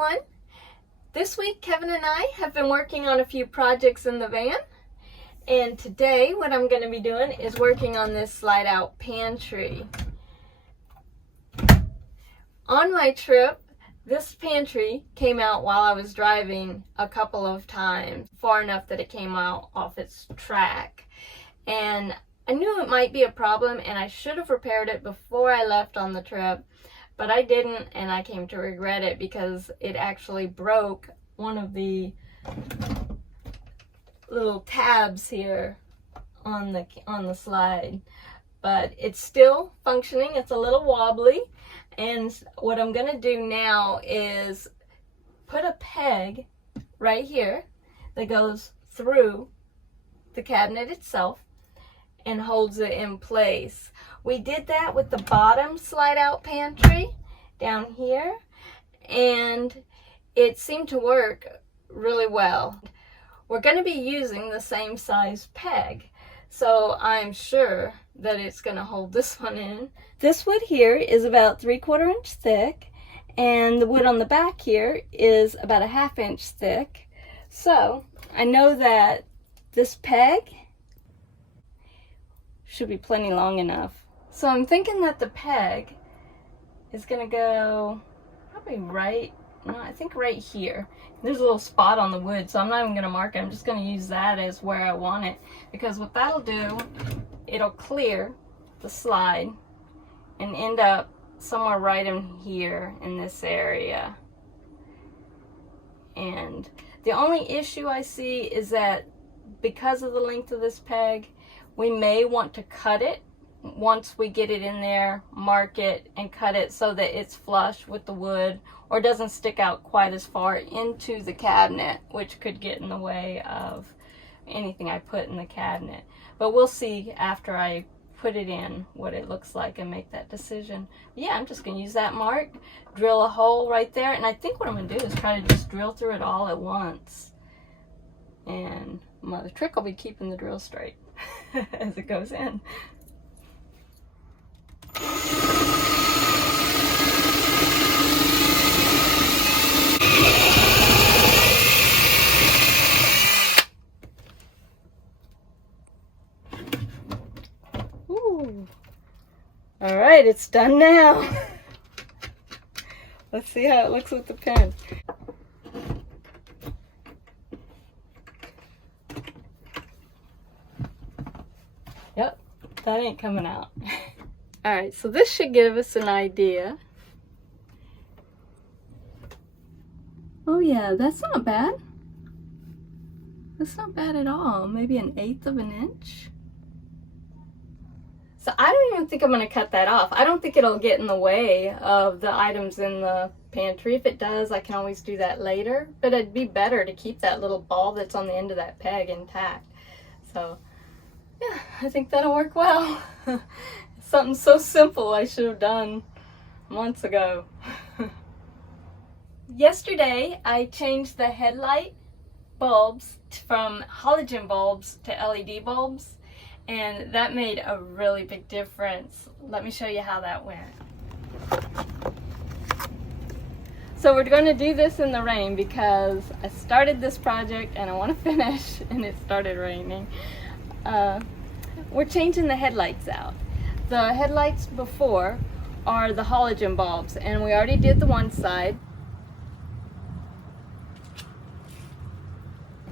everyone. This week Kevin and I have been working on a few projects in the van, and today what I'm going to be doing is working on this slide out pantry. On my trip, this pantry came out while I was driving a couple of times, far enough that it came out off its track, and I knew it might be a problem and I should have repaired it before I left on the trip. But I didn't, and I came to regret it because it actually broke one of the little tabs here on the slide. But it's still functioning. It's a little wobbly, and what I'm gonna do now is put a peg right here that goes through the cabinet itself and holds it in place. We did that with the bottom slide out pantry down here, and it seemed to work really well. We're going to be using the same size peg, so I'm sure that it's going to hold this one in. This wood here is about 3/4 inch thick, and the wood on the back here is about a 1/2 inch thick. So I know that this peg should be plenty long enough. So I'm thinking that the peg is gonna go probably right here. There's a little spot on the wood, so I'm not even gonna mark it. I'm just gonna use that as where I want it, because what that'll do, it'll clear the slide and end up somewhere right in here in this area. And the only issue I see is that because of the length of this peg, we may want to cut it once we get it in there, mark it and cut it so that it's flush with the wood or doesn't stick out quite as far into the cabinet, which could get in the way of anything I put in the cabinet. But we'll see after I put it in what it looks like and make that decision. But yeah, I'm just going to use that mark, drill a hole right there, and I think what I'm going to do is try to just drill through it all at once. And the trick will be keeping the drill straight as it goes in. Ooh. All right, it's done now. Let's see how it looks with the pen. Yep, that ain't coming out. Alright, so this should give us an idea. Oh yeah, that's not bad. That's not bad at all. Maybe 1/8 of an inch. So I don't even think I'm going to cut that off. I don't think it'll get in the way of the items in the pantry. If it does, I can always do that later. But it'd be better to keep that little ball that's on the end of that peg intact. So yeah, I think that'll work well. Something so simple I should have done months ago. Yesterday I changed the headlight bulbs from halogen bulbs to LED bulbs, and that made a really big difference. Let me show you how that went. So we're going to do this in the rain because I started this project and I want to finish, and it started raining. We're changing the headlights out. The headlights before are the halogen bulbs, and we already did the one side.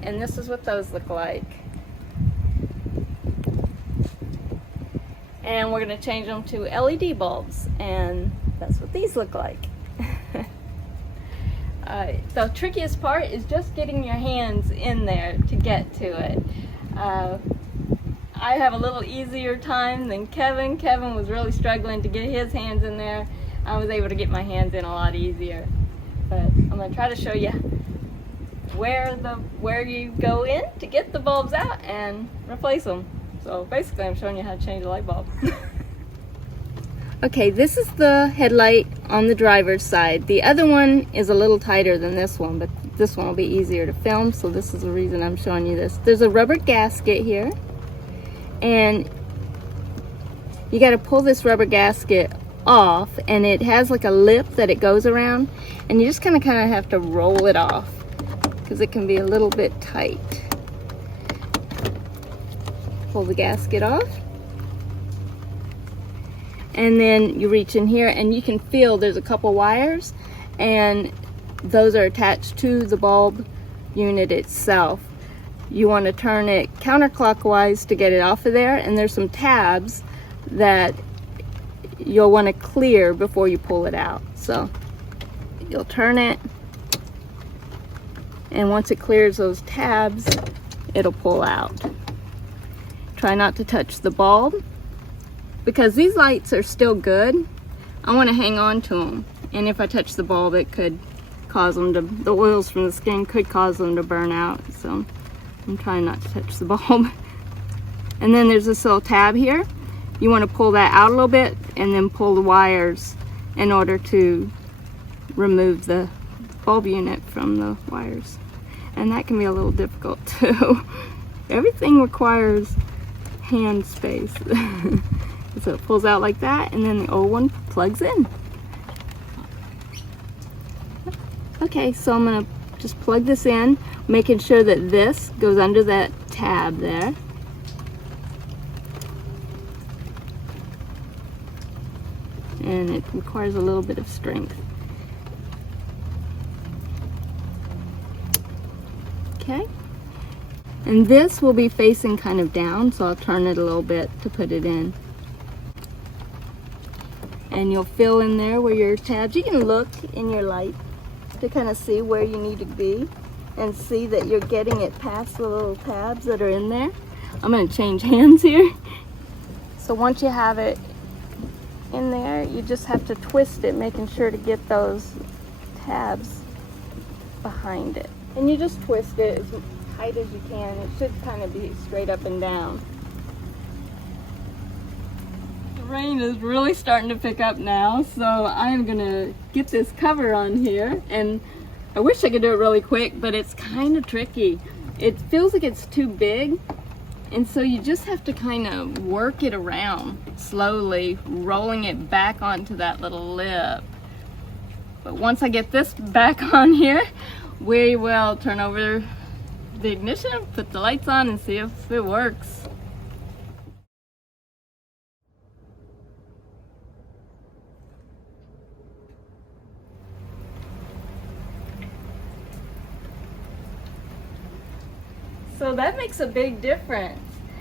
And this is what those look like. And we're going to change them to LED bulbs, and that's what these look like. The trickiest part is just getting your hands in there to get to it. I have a little easier time than Kevin. Kevin was really struggling to get his hands in there. I was able to get my hands in a lot easier. But I'm going to try to show you where you go in to get the bulbs out and replace them. So basically I'm showing you how to change a light bulb. Okay, this is the headlight on the driver's side. The other one is a little tighter than this one, but this one will be easier to film, so this is the reason I'm showing you this. There's a rubber gasket here, and you got to pull this rubber gasket off, and it has like a lip that it goes around, and you just kind of have to roll it off because it can be a little bit tight. Pull the gasket off, and then you reach in here and you can feel there's a couple wires, and those are attached to the bulb unit itself. You want to turn it counterclockwise to get it off of there, and there's some tabs that you'll want to clear before you pull it out. So you'll turn it, and once it clears those tabs, it'll pull out. Try not to touch the bulb because these lights are still good. I want to hang on to them, and if I touch the bulb, it could cause them to, the oils from the skin could cause them to burn out. So I'm trying not to touch the bulb. And then there's this little tab here. You want to pull that out a little bit and then pull the wires in order to remove the bulb unit from the wires. And that can be a little difficult too. Everything requires hand space. So it pulls out like that, and then the old one plugs in. Okay, so I'm gonna just plug this in, making sure that this goes under that tab there. And it requires a little bit of strength. Okay, and this will be facing kind of down, so I'll turn it a little bit to put it in. And you'll fill in there where your tabs, you can look in your light to kind of see where you need to be and see that you're getting it past the little tabs that are in there. I'm going to change hands here. So once you have it in there, you just have to twist it, making sure to get those tabs behind it. And you just twist it as tight as you can. It should kind of be straight up and down. The rain is really starting to pick up now, so I'm gonna get this cover on here, and I wish I could do it really quick, but it's kind of tricky. It feels like it's too big, and so you just have to kind of work it around slowly, rolling it back onto that little lip. But once I get this back on here, we will turn over the ignition, put the lights on, and see if it works. So that makes a big difference.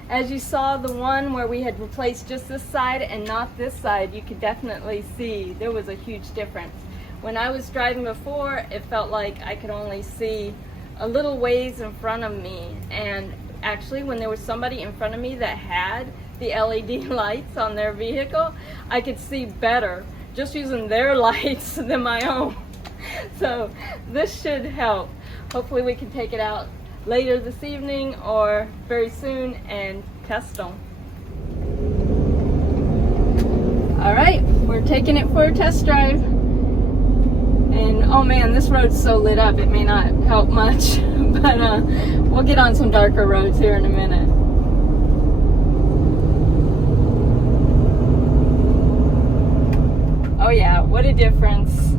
As you saw, the one where we had replaced just this side and not this side, you could definitely see there was a huge difference. When I was driving before, it felt like I could only see a little ways in front of me. And actually, when there was somebody in front of me that had the LED lights on their vehicle, I could see better just using their lights than my own. So this should help. Hopefully we can take it out later this evening or very soon and test them. All right, we're taking it for a test drive. And oh man, this road's so lit up, it may not help much, but we'll get on some darker roads here in a minute. Oh yeah, what a difference.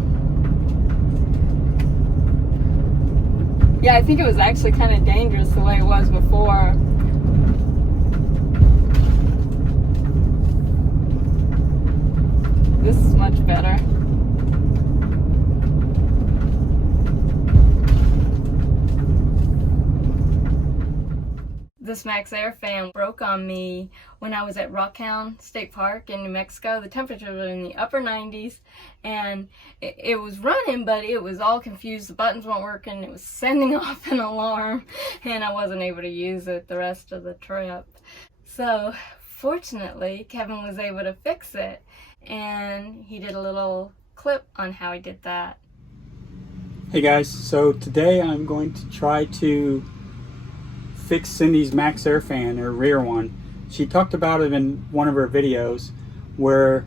Yeah, I think it was actually kind of dangerous the way it was before. This is much better. This MaxxAir fan broke on me when I was at Rockhound State Park in New Mexico. The temperatures were in the upper 90s, and it was running, but it was all confused. The buttons weren't working. It was sending off an alarm, and I wasn't able to use it the rest of the trip. So fortunately, Kevin was able to fix it, and he did a little clip on how he did that. Hey guys, so today I'm going to try to fix Cindy's MaxxAir fan, her rear one. She talked about it in one of her videos where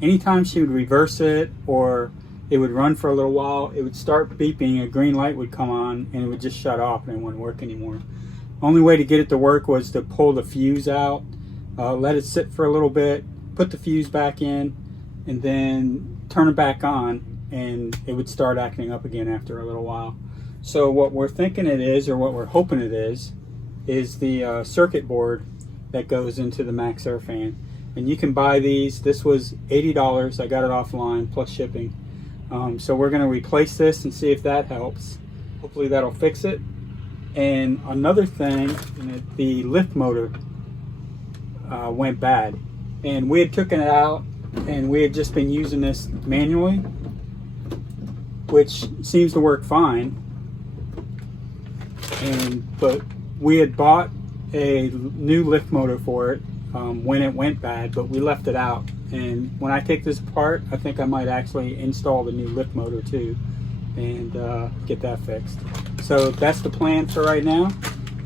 anytime she would reverse it or it would run for a little while, it would start beeping, a green light would come on, and it would just shut off and it wouldn't work anymore. Only way to get it to work was to pull the fuse out, let it sit for a little bit, put the fuse back in, and then turn it back on, and it would start acting up again after a little while. So what we're thinking it is, or what we're hoping it is the circuit board that goes into the MaxxAir fan. And you can buy these. This was $80. I got it offline plus shipping. So we're going to replace this and see if that helps. Hopefully that'll fix it. And another thing, the lift motor went bad, and we had taken it out, and we had just been using this manually, which seems to work fine. But we had bought a new lift motor for it when it went bad, but we left it out. And when I take this apart, I think I might actually install the new lift motor too, and get that fixed. So that's the plan for right now,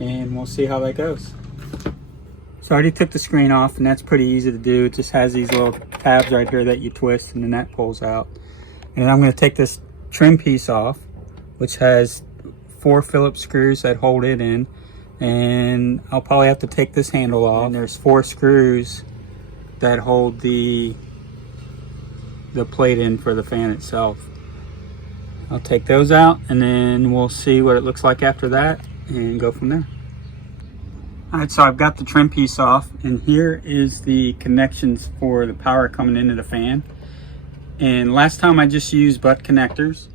and we'll see how that goes. So I already took the screen off, and that's pretty easy to do. It just has these little tabs right here that you twist, and then that pulls out. And then I'm going to take this trim piece off, which has 4 Phillips screws that hold it in, and I'll probably have to take this handle off. And there's 4 screws that hold the plate in for the fan itself. I'll take those out, and then we'll see what it looks like after that and go from there. Alright, so I've got the trim piece off, and here is the connections for the power coming into the fan. And last time I just used butt connectors,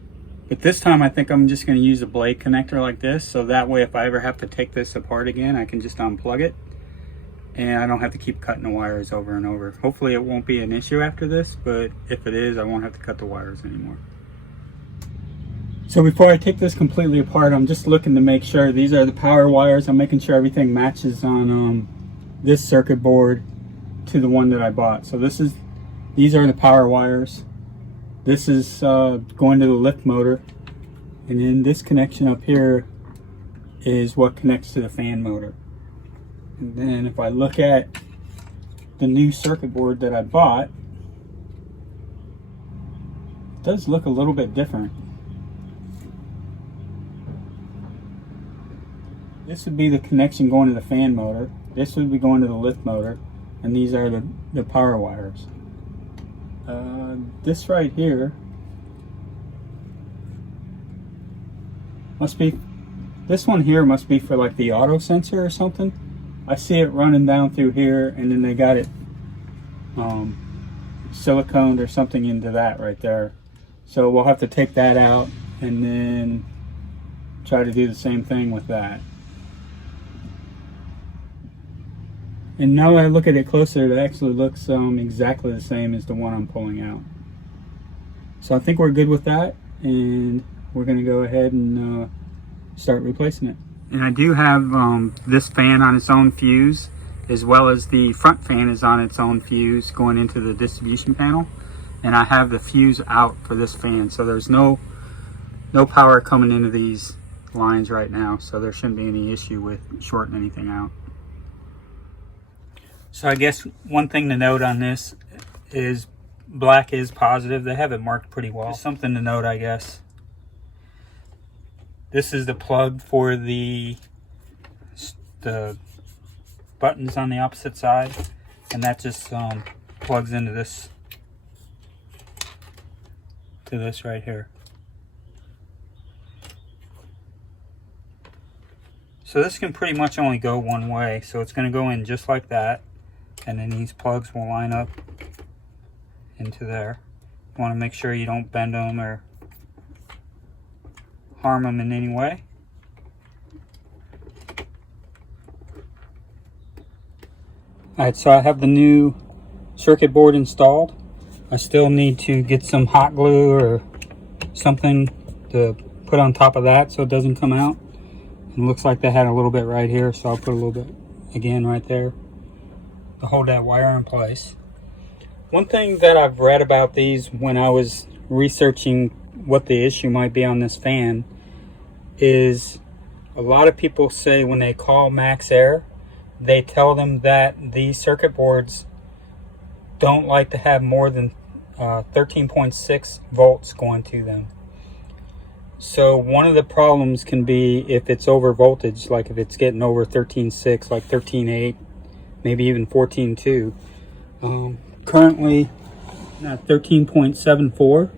but this time I think I'm just going to use a blade connector like this, so that way if I ever have to take this apart again, I can just unplug it, and I don't have to keep cutting the wires over and over. Hopefully it won't be an issue after this, but if it is, I won't have to cut the wires anymore. So before I take this completely apart, I'm just looking to make sure these are the power wires. I'm making sure everything matches on this circuit board to the one that I bought. So these are the power wires. This is going to the lift motor, and then this connection up here is what connects to the fan motor. And then if I look at the new circuit board that I bought, it does look a little bit different. This would be the connection going to the fan motor. This would be going to the lift motor, and these are the power wires. This right here must be, this one here must be for like the auto sensor or something. I see it running down through here, and then they got it siliconed or something into that right there. So we'll have to take that out and then try to do the same thing with that. And now that I look at it closer, it actually looks exactly the same as the one I'm pulling out. So I think we're good with that, and we're going to go ahead and start replacing it. And I do have this fan on its own fuse, as well as the front fan is on its own fuse going into the distribution panel. And I have the fuse out for this fan, so there's no power coming into these lines right now, so there shouldn't be any issue with shorting anything out. So I guess one thing to note on this is black is positive. They have it marked pretty well. Just something to note, I guess. This is the plug for the buttons on the opposite side, and that just plugs into this right here. So this can pretty much only go one way, so it's going to go in just like that, and then these plugs will line up into there. You want to make sure you don't bend them or harm them in any way. Alright, so I have the new circuit board installed. I still need to get some hot glue or something to put on top of that so it doesn't come out. It looks like they had a little bit right here, so I'll put a little bit again right there to hold that wire in place. One thing that I've read about these when I was researching what the issue might be on this fan is a lot of people say when they call MaxxAir, they tell them that these circuit boards don't like to have more than 13.6 volts going to them. So one of the problems can be if it's over voltage, like if it's getting over 13.6, like 13.8, maybe even 14.2. Currently at 13.74.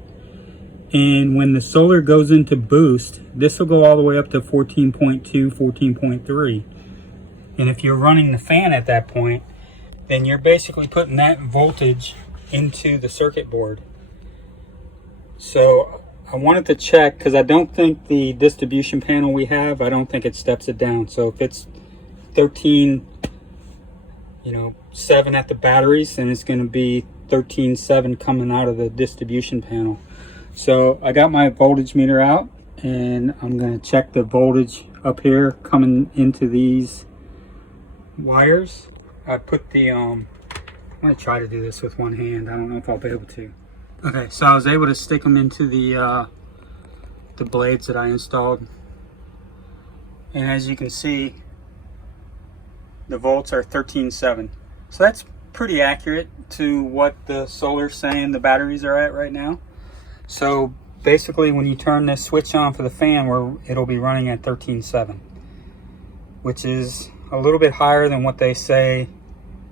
And when the solar goes into boost, this will go all the way up to 14.2, 14.3. And if you're running the fan at that point, then you're basically putting that voltage into the circuit board. So I wanted to check, because I don't think the distribution panel we have, I don't think it steps it down. So if it's 13, 7 at the batteries, then it's going to be 13.7 coming out of the distribution panel. So I got my voltage meter out, and I'm going to check the voltage up here coming into these wires. I put the I'm going to try to do this with one hand. I don't know if I'll be able to. Okay, so I was able to stick them into the blades that I installed, and as you can see, the volts are 13.7. So that's pretty accurate to what the solar's saying the batteries are at right now. So basically, when you turn this switch on for the fan, it'll be running at 13.7, which is a little bit higher than what they say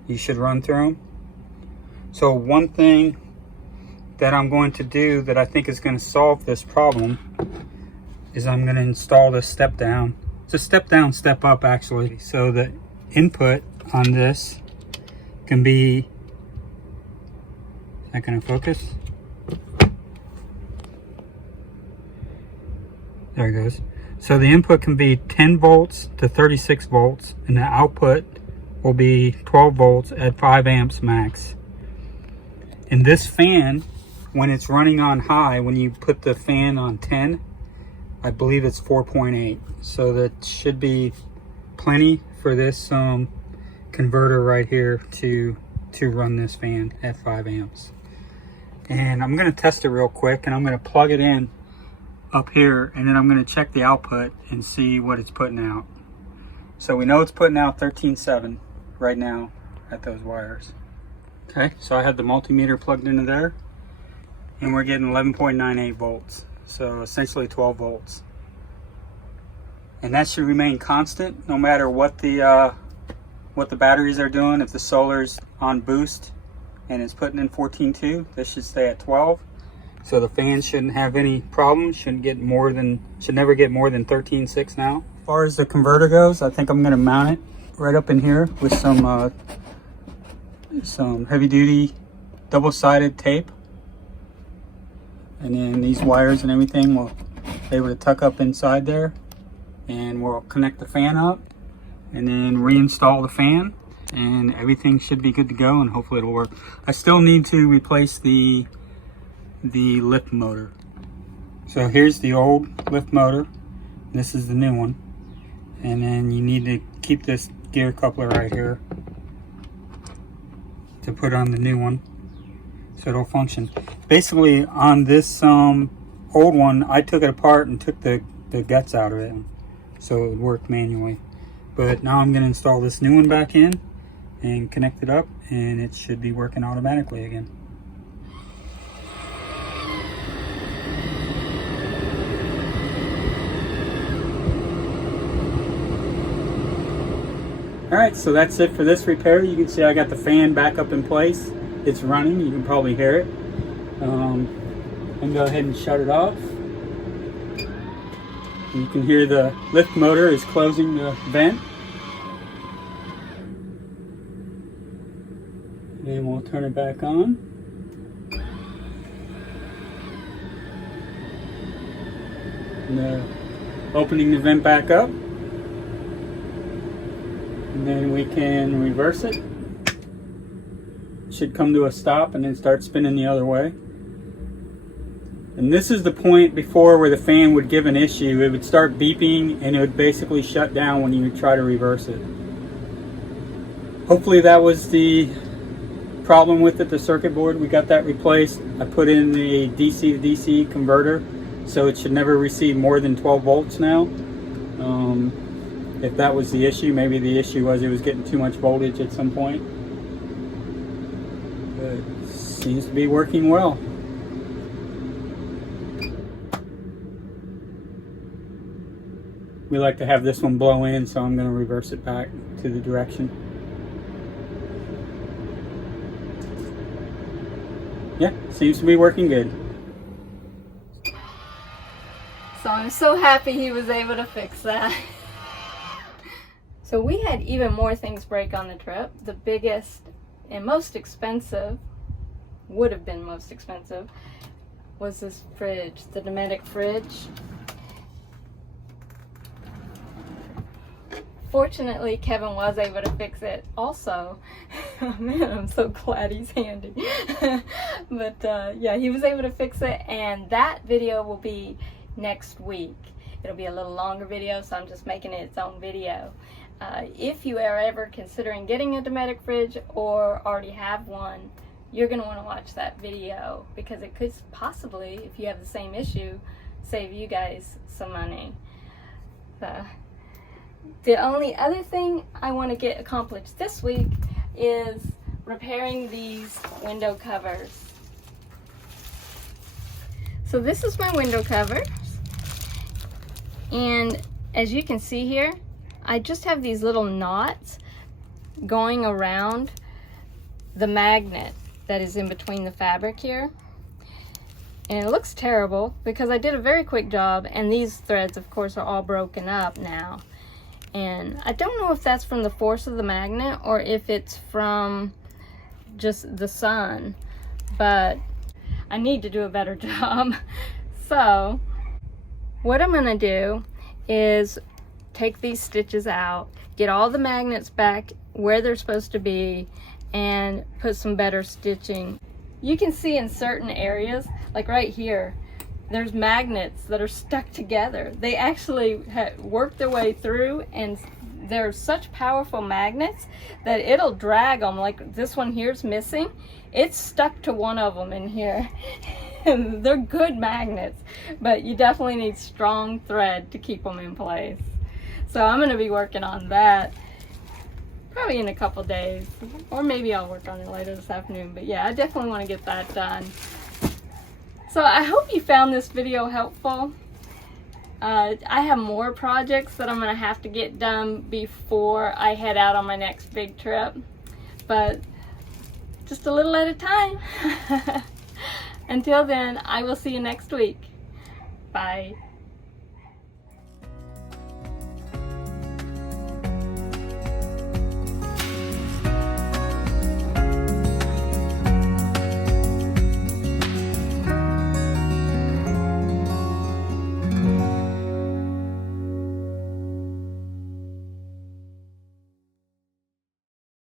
you should run through them. So one thing that I'm going to do that I think is going to solve this problem is I'm going to install this step down. It's a step down, step up actually. So the input on this can be, is that going to focus? There it goes. So the input can be 10 volts to 36 volts, and the output will be 12 volts at 5 amps max. And this fan, when it's running on high, when you put the fan on 10, I believe it's 4.8. So that should be plenty for this converter right here to run this fan at 5 amps. And I'm going to test it real quick, and I'm going to plug it in up here, and then I'm going to check the output and see what it's putting out. So we know it's putting out 13.7 right now at those wires. Okay, so I had the multimeter plugged into there, and we're getting 11.98 volts, so essentially 12 volts. And that should remain constant no matter what the batteries are doing. If the solar's on boost and it's putting in 14.2, this should stay at 12. So the fan shouldn't have any problems, should never get more than 13.6 now. As far as the converter goes, I think I'm going to mount it right up in here with some heavy duty double-sided tape. And then these wires and everything will be able to tuck up inside there. And we'll connect the fan up and then reinstall the fan, and everything should be good to go, and hopefully it'll work. I still need to replace the lift motor. So here's the old lift motor, this is the new one, and then you need to keep this gear coupler right here to put on the new one so it'll function. Basically on this old one, I took it apart and took the guts out of it so it would work manually, but now I'm going to install this new one back in and connect it up, and it should be working automatically again. Alright, so that's it for this repair. You can see I got the fan back up in place. It's running, you can probably hear it. And go ahead and shut it off. You can hear the lift motor is closing the vent. Then we'll turn it back on. And opening the vent back up. And then we can reverse it. It should come to a stop and then start spinning the other way. And this is the point before where the fan would give an issue. It would start beeping and it would basically shut down when you would try to reverse it. Hopefully that was the problem with it, the circuit board. We got that replaced. I put in the DC to DC converter, so it should never receive more than 12 volts now. If that was the issue, maybe the issue was it was getting too much voltage at some point. But it seems to be working well. We like to have this one blow in, so I'm going to reverse it back to the direction. Yeah, seems to be working good. So I'm so happy he was able to fix that. So we had even more things break on the trip. The biggest and most expensive, would have been most expensive, was this fridge, the Dometic Fridge. Fortunately, Kevin was able to fix it also. Man, I'm so glad he's handy. But yeah, he was able to fix it, and that video will be next week. It'll be a little longer video, so I'm just making it its own video. If you are ever considering getting a Dometic fridge or already have one, you're going to want to watch that video, because it could possibly, if you have the same issue, save you guys some money. The only other thing I want to get accomplished this week is repairing these window covers. So this is my window covers, and as you can see here, I just have these little knots going around the magnet that is in between the fabric here. And it looks terrible because I did a very quick job, and these threads of course are all broken up now. And I don't know if that's from the force of the magnet or if it's from just the sun, but I need to do a better job. So what I'm gonna do is take these stitches out, get all the magnets back where they're supposed to be, and put some better stitching. You can see in certain areas, like right here, there's magnets that are stuck together. They actually work their way through, and they're such powerful magnets that it'll drag them. Like this one here's missing. It's stuck to one of them in here. They're good magnets, but you definitely need strong thread to keep them in place. So I'm going to be working on that probably in a couple days, or maybe I'll work on it later this afternoon. But yeah, I definitely want to get that done. So I hope you found this video helpful. I have more projects that I'm going to have to get done before I head out on my next big trip, but just a little at a time. Until then, I will see you next week. Bye.